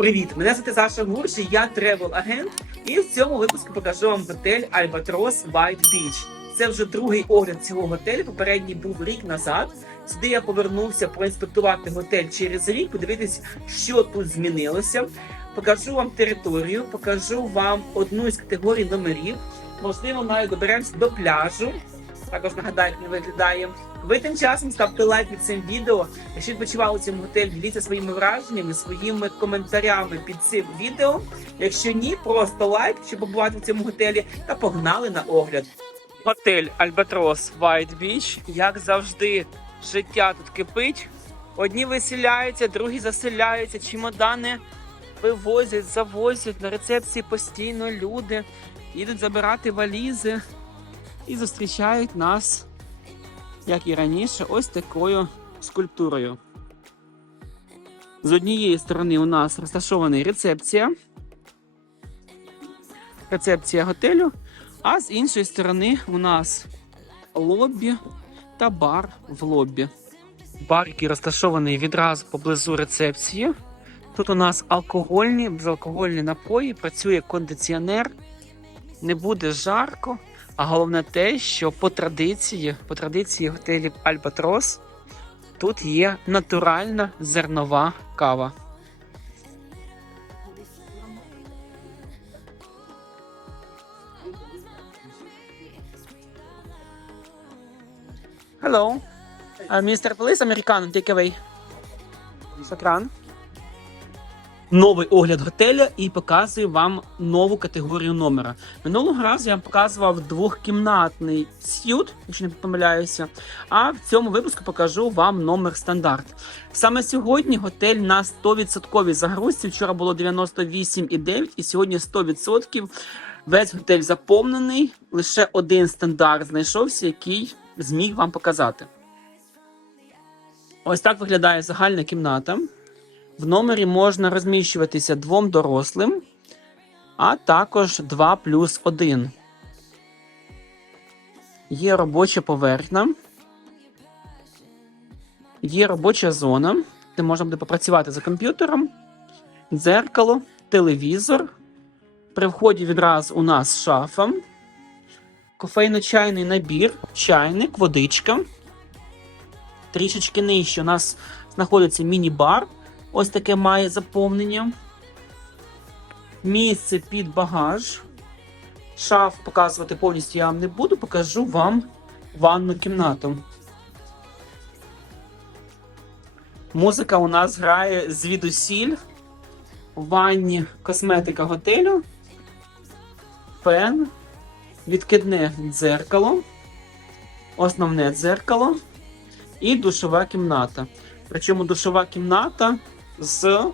Привіт! Мене звати Саша Гурш, і я тревел-агент. І в цьому випуску покажу вам готель Albatros White Beach. Це вже другий огляд цього готелю. Попередній був рік назад. Сюди я повернувся проінспектувати готель через рік, подивитись, що тут змінилося. Покажу вам територію, покажу вам одну із категорій номерів. Можливо, навіть доберемося до пляжу. Також нагадаю, як він виглядає. Ви тим часом ставте лайк під цим відео. Якщо відпочивали у цьому готелі, діліться своїми враженнями, своїми коментарями під цим відео. Якщо ні, просто лайк, щоб побувати в цьому готелі, та погнали на огляд. Готель Альбатрос White Beach. Як завжди, життя тут кипить. Одні виселяються, другі заселяються, чемодани вивозять, завозять. На рецепції постійно люди їдуть забирати валізи і зустрічають нас, як і раніше, ось такою скульптурою. З однієї сторони у нас розташована рецепція, рецепція готелю, а з іншої сторони у нас лобі та бар в лобі. Бар, який розташований відразу поблизу рецепції. Тут у нас алкогольні, безалкогольні напої, працює кондиціонер, не буде жарко. А головне те, що по традиції, по традиції готелів Альбатрос тут є натуральна зернова кава. Hello. Uh, Mr. Police, Americano, take away. Шокран. Новий огляд готеля і показую вам нову категорію номера. Минулого разу я вам показував двохкімнатний сют, якщо не помиляюся. А в цьому випуску покажу вам номер стандарт. Саме сьогодні готель на 100% загрузці. Вчора було 98,9 і сьогодні 100%. Весь готель заповнений. Лише один стандарт знайшовся, який зміг вам показати. Ось так виглядає загальна кімната. В номері можна розміщуватися двом дорослим, а також 2 плюс 1. Є робоча поверхня. Є робоча зона, де можна буде попрацювати за комп'ютером, дзеркало, телевізор. При вході відразу у нас шафа, кофейно-чайний набір, чайник, водичка. Трішечки нижче у нас знаходиться міні-бар. Ось таке має заповнення. Місце під багаж. Шаф показувати повністю я вам не буду, покажу вам ванну кімнату. Музика у нас грає звідусіль. У ванні косметика готелю, фен, відкидне дзеркало, основне дзеркало і душова кімната. Причому душова кімната з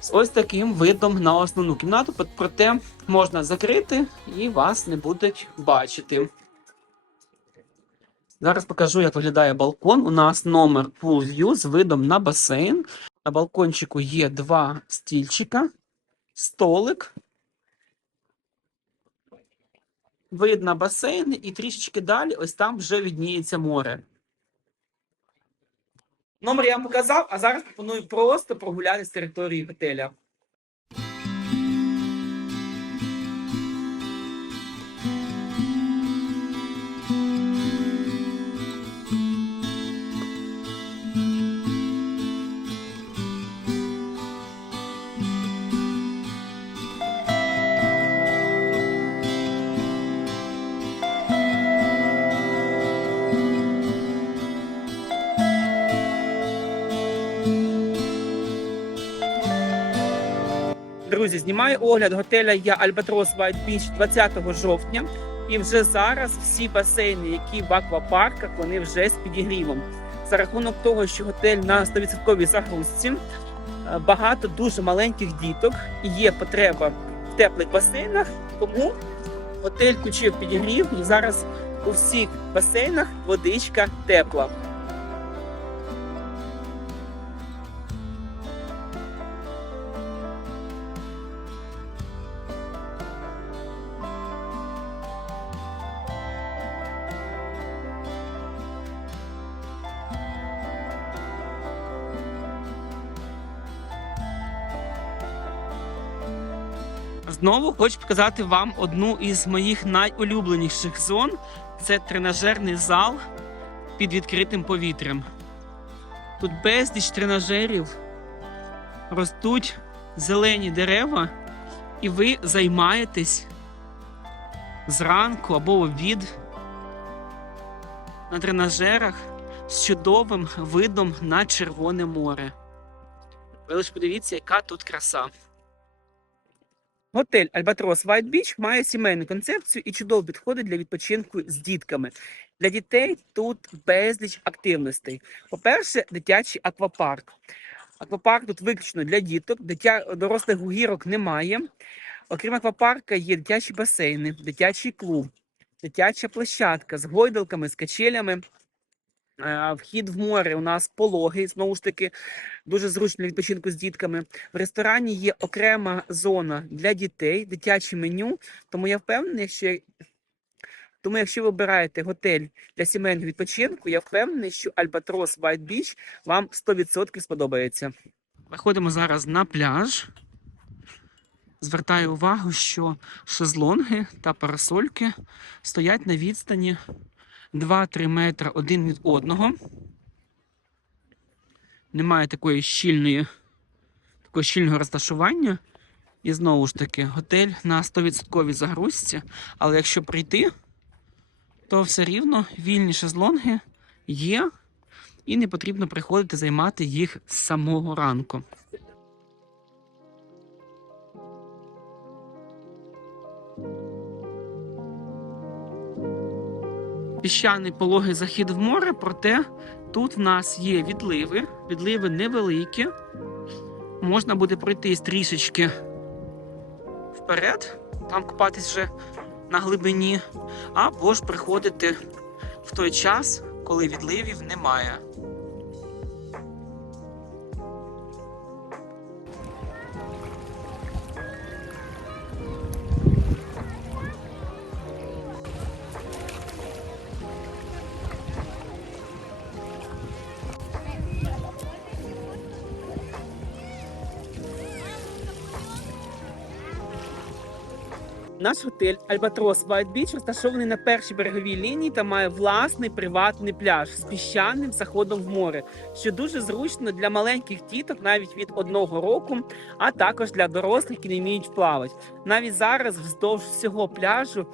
з ось таким видом на основну кімнату, проте можна закрити і вас не будуть бачити. Зараз покажу, як виглядає балкон. У нас номер Pool View з видом на басейн. На балкончику є два стільчика, столик. Вид на басейн, і трішечки далі, ось там вже відніється море. Номер я вам показав, а зараз пропоную просто прогуляти з території готеля. Друзі, знімаю огляд готеля я Альбатрос White Beach 20 жовтня. І вже зараз всі басейни, які в аквапарках, вони вже з підігрівом. За рахунок того, що готель на 100% загрузці, е, багато дуже маленьких діток і є потреба в теплих басейнах. Тому готель включив підігрів і зараз у всіх басейнах водичка тепла. Знову хочу показати вам одну із моїх найулюбленіших зон. Це тренажерний зал під відкритим повітрям. Тут безліч тренажерів, ростуть зелені дерева, і ви займаєтесь зранку або обід на тренажерах з чудовим видом на Червоне море. Ви лише подивіться, яка тут краса. Готель Альбатрос White Beach має сімейну концепцію і чудово підходить для відпочинку з дітками. Для дітей тут безліч активностей. По-перше, дитячий аквапарк. Аквапарк тут виключно для діток, дитя... дорослих гірок немає. Окрім аквапарка, є дитячі басейни, дитячий клуб, дитяча площадка з гойдалками, з качелями. Е, Вхід в море у нас пологий, знову ж таки, дуже зручно відпочинку з дітками. В ресторані є окрема зона для дітей, дитяче меню. Тому я впевнений, що тому, якщо ви обираєте готель для сімейного відпочинку, я впевнений, що Альбатрос White Beach вам 100% сподобається. Виходимо зараз на пляж. Звертаю увагу, що шезлонги та парасольки стоять на відстані 2-3 метри один від одного. Немає такої щільної, такого щільного розташування. І знову ж таки, готель на 100% загрузці. Але якщо прийти, то все рівно вільні шезлонги є, і не потрібно приходити займати їх з самого ранку. Піщаний пологий захід в море, проте тут в нас є відливи, відливи невеликі. Можна буде пройтись трішечки вперед, там купатись вже на глибині, або ж приходити в той час, коли відливів немає. Наш готель Альбатрос White Beach розташований на першій береговій лінії та має власний приватний пляж з піщаним заходом в море, що дуже зручно для маленьких діток навіть від одного року, а також для дорослих, які не вміють плавати. Навіть зараз вздовж всього пляжу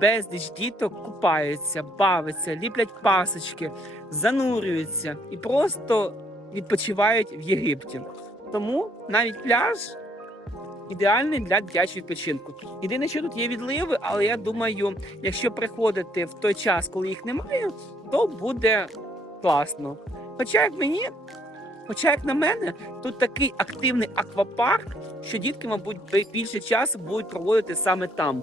безліч діток купаються, бавиться, ліплять пасочки, занурюються і просто відпочивають в Єгипті. Тому навіть пляж ідеальний для дитячого відпочинку. Єдине, що тут є відливи, але я думаю, якщо приходити в той час, коли їх немає, то буде класно. Хоча як мені, хоча як на мене, тут такий активний аквапарк, що дітки, мабуть, бі- більше часу будуть проводити саме там.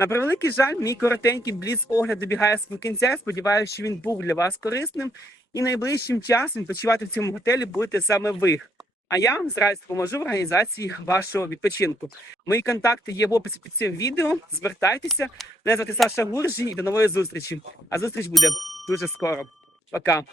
На превеликий жаль, мій коротенький бліц огляд добігає свого кінця. Сподіваюся, що він був для вас корисним. І найближчим часом відпочивати в цьому готелі будете саме ви. А я вам з радістю допоможу в організації вашого відпочинку. Мої контакти є в описі під цим відео. Звертайтеся. Мене звати Саша Гуржі і до нової зустрічі. А зустріч буде дуже скоро. Пока.